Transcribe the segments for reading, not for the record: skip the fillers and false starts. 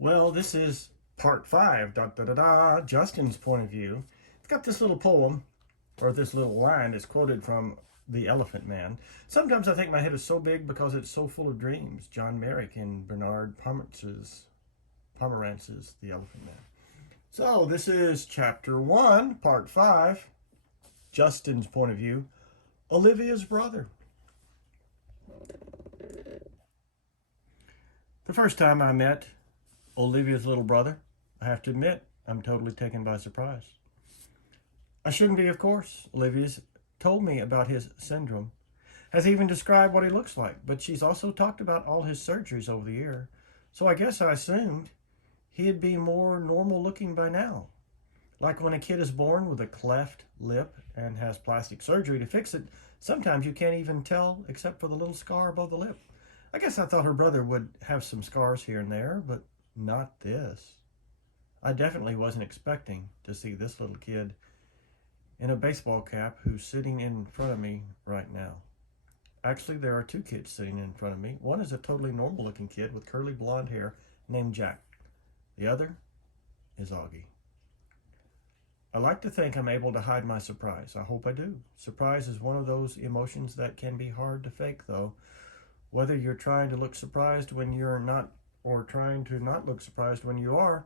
Well, this is part 5, Justin's point of view. It's got this little poem, or this little line is quoted from The Elephant Man. Sometimes I think my head is so big because it's so full of dreams. John Merrick in Bernard Pomerantz's The Elephant Man. So this is chapter 1, part 5, Justin's point of view, Olivia's brother. The first time I met Olivia's little brother, I have to admit, I'm totally taken by surprise. I shouldn't be, of course. Olivia's told me about his syndrome, has even described what he looks like, but she's also talked about all his surgeries over the year. So I guess I assumed he'd be more normal looking by now. Like when a kid is born with a cleft lip and has plastic surgery to fix it, sometimes you can't even tell except for the little scar above the lip. I guess I thought her brother would have some scars here and there, but not this. I definitely wasn't expecting to see this little kid in a baseball cap who's sitting in front of me right now. Actually, there are two kids sitting in front of me. One is a totally normal looking kid with curly blonde hair named Jack. The other is Augie. I like to think I'm able to hide my surprise. I hope I do. Surprise is one of those emotions that can be hard to fake, though. Whether you're trying to look surprised when you're not or trying to not look surprised when you are,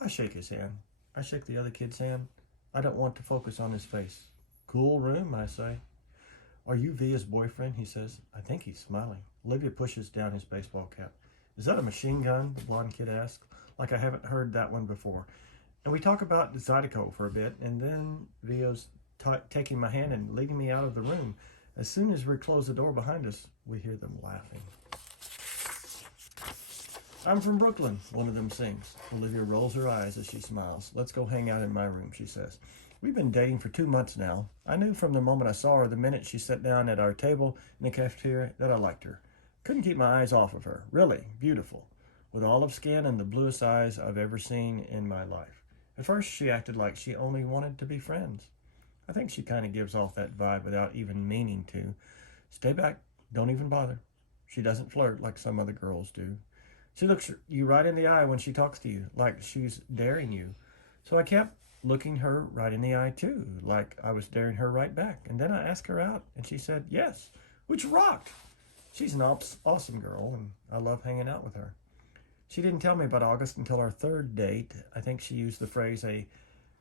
I shake his hand. I shake the other kid's hand. I don't want to focus on his face. Cool room, I say. Are you Via's boyfriend? He says. I think he's smiling. Olivia pushes down his baseball cap. Is that a machine gun? The blonde kid asks. Like I haven't heard that one before. And we talk about Zydeco for a bit, and then Via's taking my hand and leading me out of the room. As soon as we close the door behind us, we hear them laughing. I'm from Brooklyn, one of them sings. Olivia rolls her eyes as she smiles. Let's go hang out in my room, she says. We've been dating for 2 months now. I knew from the moment I saw her, the minute she sat down at our table in the cafeteria, that I liked her. Couldn't keep my eyes off of her. Really beautiful, with olive skin and the bluest eyes I've ever seen in my life. At first, she acted like she only wanted to be friends. I think she kind of gives off that vibe without even meaning to. Stay back. Don't even bother. She doesn't flirt like some other girls do. She looks you right in the eye when she talks to you, like she's daring you. So I kept looking her right in the eye too, like I was daring her right back. And then I asked her out, and she said yes, which rocked. She's an awesome girl, and I love hanging out with her. She didn't tell me about August until our third date. I think she used the phrase a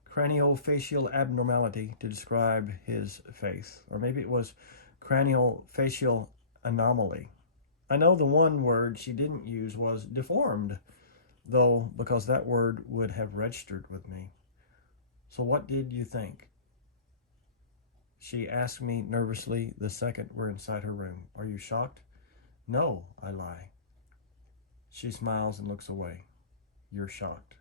craniofacial abnormality to describe his face. Or maybe it was craniofacial anomaly. I know the one word she didn't use was deformed, though, because that word would have registered with me. So what did you think? She asked me nervously the second we're inside her room. Are you shocked? No, I lie. She smiles and looks away. You're shocked.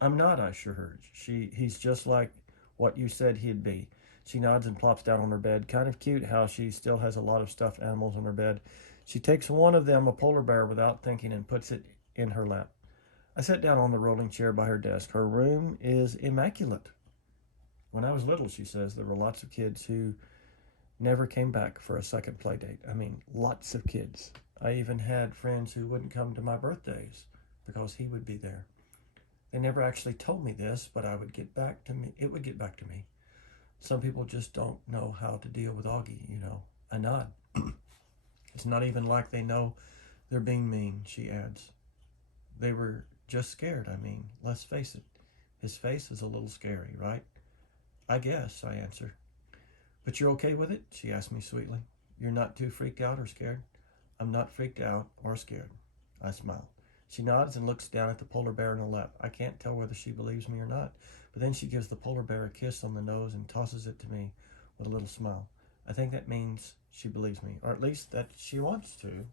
I'm not, I assure her. He's just like what you said he'd be. She nods and plops down on her bed. Kind of cute how she still has a lot of stuffed animals on her bed. She takes one of them, a polar bear, without thinking and puts it in her lap. I sit down on the rolling chair by her desk. Her room is immaculate. When I was little, she says, there were lots of kids who never came back for a second play date. I mean, lots of kids. I even had friends who wouldn't come to my birthdays because he would be there. They never actually told me this, but it would get back to me. Some people just don't know how to deal with Augie, you know. I nod. It's not even like they know they're being mean, she adds. They were just scared, I mean. Let's face it. His face is a little scary, right? I guess, I answer. But you're okay with it? She asks me sweetly. You're not too freaked out or scared? I'm not freaked out or scared. I smile. She nods and looks down at the polar bear in her lap. I can't tell whether she believes me or not, but then she gives the polar bear a kiss on the nose and tosses it to me with a little smile. I think that means she believes me, or at least that she wants to.